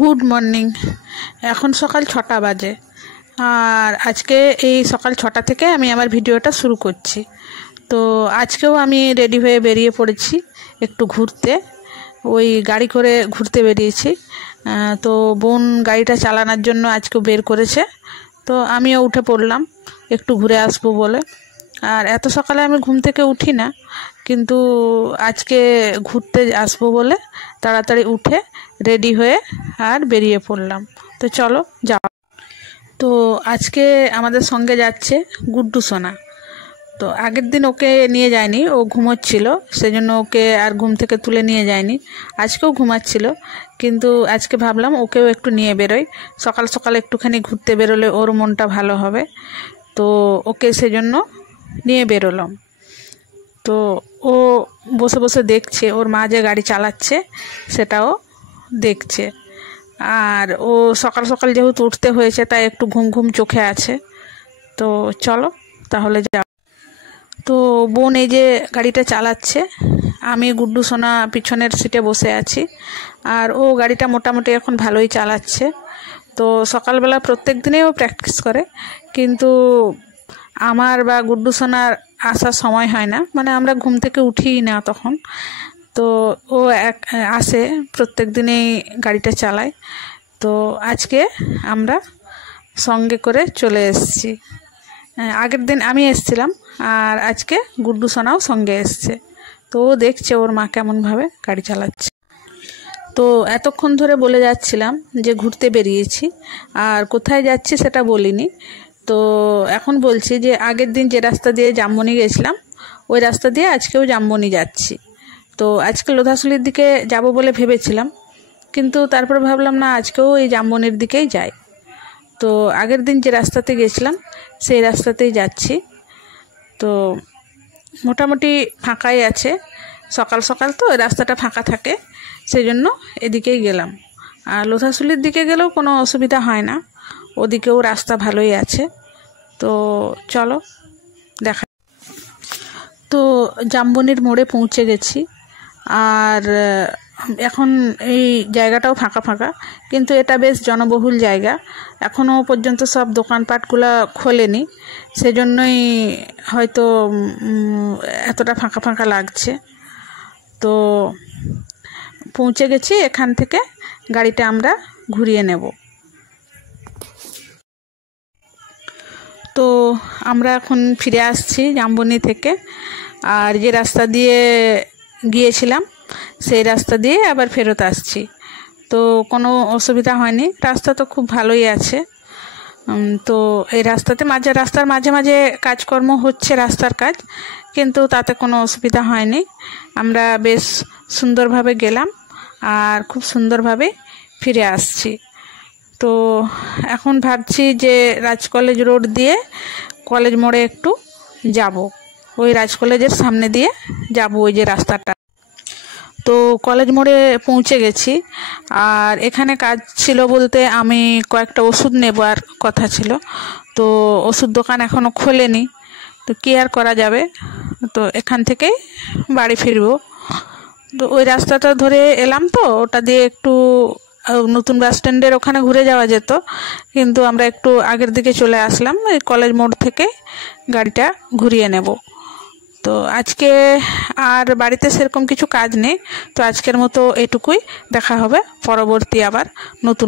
Good morning. এখন সকাল 6টা বাজে আর আজকে এই সকাল 6টা থেকে আমি আমার ভিডিওটা শুরু করছি। তো আজকেও আমি রেডি হয়ে বেরিয়ে পড়েছি একটু ঘুরতে। ওই গাড়ি করে ঘুরতে বেরিয়েছি। তো বোন গাড়িটা চালানোর জন্য আজকেও বের করেছে, তো আমিও উঠে পড়লাম একটু ঘুরে আসবো বলে। আর এত সকালে আমি ঘুম থেকে উঠি না, কিন্তু আজকে ঘুরতে আসবো বলে তাড়াতাড়ি উঠে রেডি হয়ে আর বেরিয়ে পড়লাম। তো চলো যাও। তো আজকে আমাদের সঙ্গে যাচ্ছে গুড্ডু সোনা। তো আগের দিন ওকে নিয়ে যায়নি, ও ঘুমোচ্ছিল, সেজন্য ওকে আর ঘুম থেকে তুলে নিয়ে যায়নি। আজকেও ঘুমাচ্ছিল, কিন্তু আজকে ভাবলাম ওকেও একটু নিয়ে বেরোই। সকাল সকাল একটুখানি ঘুরতে বেরোলে ওর মনটা ভালো হবে, তো ওকে সেজন্য নিয়ে বেরোলাম। তো ও বসে বসে দেখছে ওর মা যে গাড়ি চালাচ্ছে সেটাও দেখছে। আর ও সকাল সকাল যেহেতু উঠতে হয়েছে তাই একটু ঘুম ঘুম চোখে আছে। তো চলো তাহলে যাও। তো বোন এই যে গাড়িটা চালাচ্ছে, আমি গুড্ডু সোনা পিছনের সিটে বসে আছি। আর ও গাড়িটা মোটামুটি এখন ভালোই চালাচ্ছে। তো সকালবেলা প্রত্যেক দিনেই ও প্র্যাকটিস করে, কিন্তু আমার বা গুড্ডু সোনার আসার সময় হয় না, মানে আমরা ঘুম থেকে উঠিই না তখন। তো ও আসে প্রত্যেক দিনেই গাড়িটা চালায়। তো আজকে আমরা সঙ্গে করে চলে এসেছি। আগের দিন আমি এসেছিলাম আর আজকে গুড্ডু সোনাও সঙ্গে এসছে। তো ও দেখছে ওর মা কেমনভাবে গাড়ি চালাচ্ছে। তো এতক্ষণ ধরে বলে যাচ্ছিলাম যে ঘুরতে বেরিয়েছি, আর কোথায় যাচ্ছি সেটা বলিনি। তো এখন বলছি যে আগের দিন যে রাস্তা দিয়ে জামবনি গেছিলাম ওই রাস্তা দিয়ে আজকেও জামবনি যাচ্ছি। তো আজকে লোধাশুলির দিকে যাব বলে ভেবেছিলাম, কিন্তু তারপর ভাবলাম না, আজকেও এই জামবনির দিকেই যাই। তো আগের দিন যে রাস্তাতে গেছিলাম সেই রাস্তাতেই যাচ্ছি। তো মোটামুটি ফাঁকাই আছে, সকাল সকাল তো রাস্তাটা ফাঁকা থাকে, সেই জন্য এদিকেই গেলাম। আর লোধাশুলির দিকে গেলেও কোনো অসুবিধা হয় না, ওদিকেও রাস্তা ভালোই আছে। তো চলো দেখা। তো জামবনির মোড়ে পৌঁছে গেছি। আর এখন এই জায়গাটাও ফাঁকা ফাঁকা, কিন্তু এটা বেশ জনবহুল জায়গা। এখনও পর্যন্ত সব দোকানপাটগুলো খোলেনি, সেজন্যই হয়তো এতটা ফাঁকা ফাঁকা লাগছে। তো পৌঁছে গেছি, এখান থেকে গাড়িটা আমরা ঘুরিয়ে নেব। তো আমরা এখন ফিরে আসছি জামবনি থেকে। আর যে রাস্তা দিয়ে গিয়েছিলাম সেই রাস্তা দিয়ে আবার ফেরত আসছি। তো কোনো অসুবিধা হয়নি, রাস্তা তো খুব ভালোই আছে। তো এই রাস্তার মাঝে মাঝে কাজকর্ম হচ্ছে, রাস্তার কাজ, কিন্তু তাতে কোনো অসুবিধা হয়নি। আমরা বেশ সুন্দরভাবে গেলাম আর খুব সুন্দরভাবে ফিরে আসছি। তো এখন ভাবছি যে রাজ কলেজ রোড দিয়ে কলেজ মোড়ে একটু যাব, ওই রাজ কলেজের সামনে দিয়ে যাব, ওই যে রাস্তাটা। তো কলেজ মোড়ে পৌঁছে গেছি। আর এখানে কাজ ছিল বলতে আমি কয়েকটা ওষুধ নেবার কথা ছিল, তো ওষুধ দোকান এখনও খোলেনি, তো কী আর করা যাবে। তো এখান থেকেই বাড়ি ফিরবো। তো ওই রাস্তাটা ধরে এলাম, তো ওটা দিয়ে একটু নতুন বাস স্ট্যান্ডের ওখানে ঘুরে যাওয়া যেত, কিন্তু আমরা একটু আগের দিকে চলে আসলাম, এই কলেজ মোড় থেকে গাড়িটা ঘুরিয়ে নেব। তো আজকে আর বাড়িতে সেরকম কিছু কাজ নেই, তো আজকের মতো এটুকুই। দেখা হবে পরবর্তী আবার নতুন